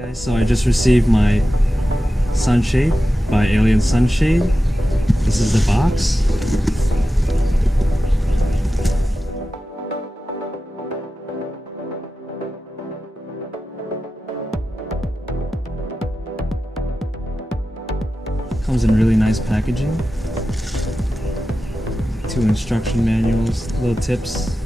Guys, so I just received my Sunshade by Alien Sunshade. This is the box. Comes in really nice packaging. 2 instruction manuals, little tips.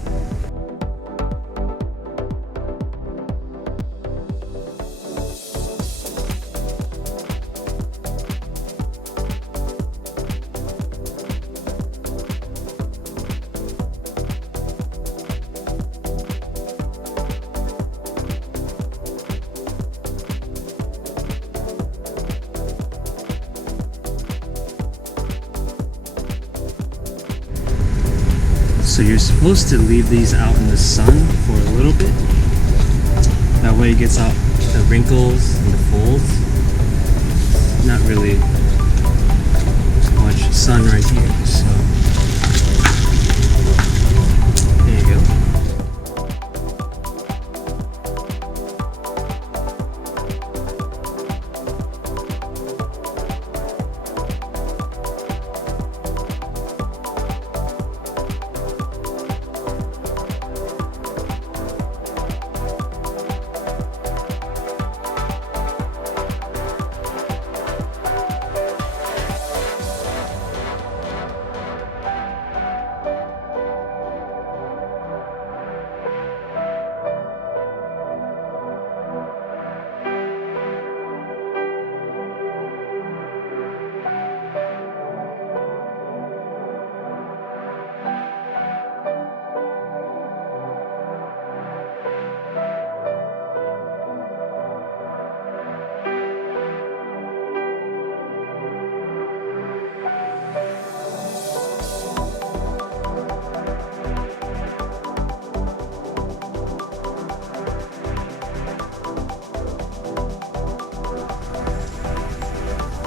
So you're supposed to leave these out in the sun for a little bit. That way it gets out the wrinkles and the folds. Not really much sun right here, so there you go.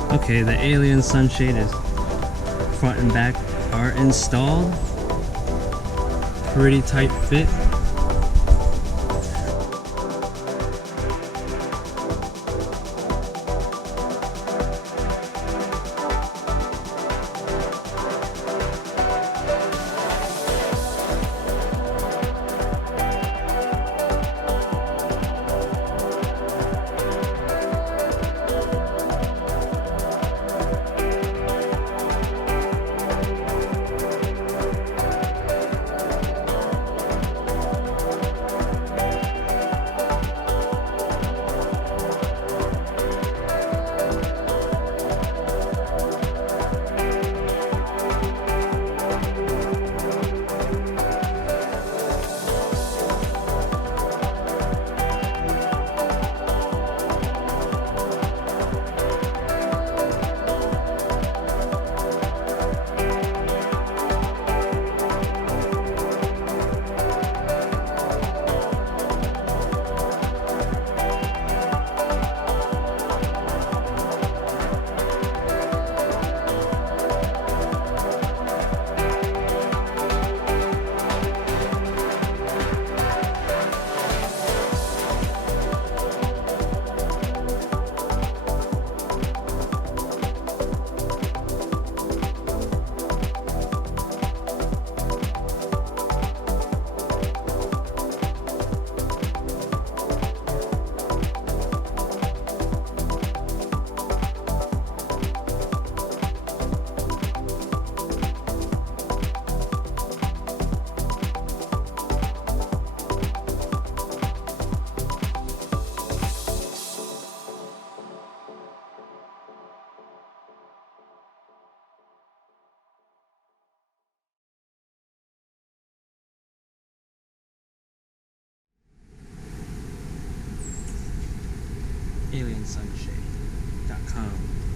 Okay, the Alien Sunshade is front and back are installed. Pretty tight fit. AlienSunshade.com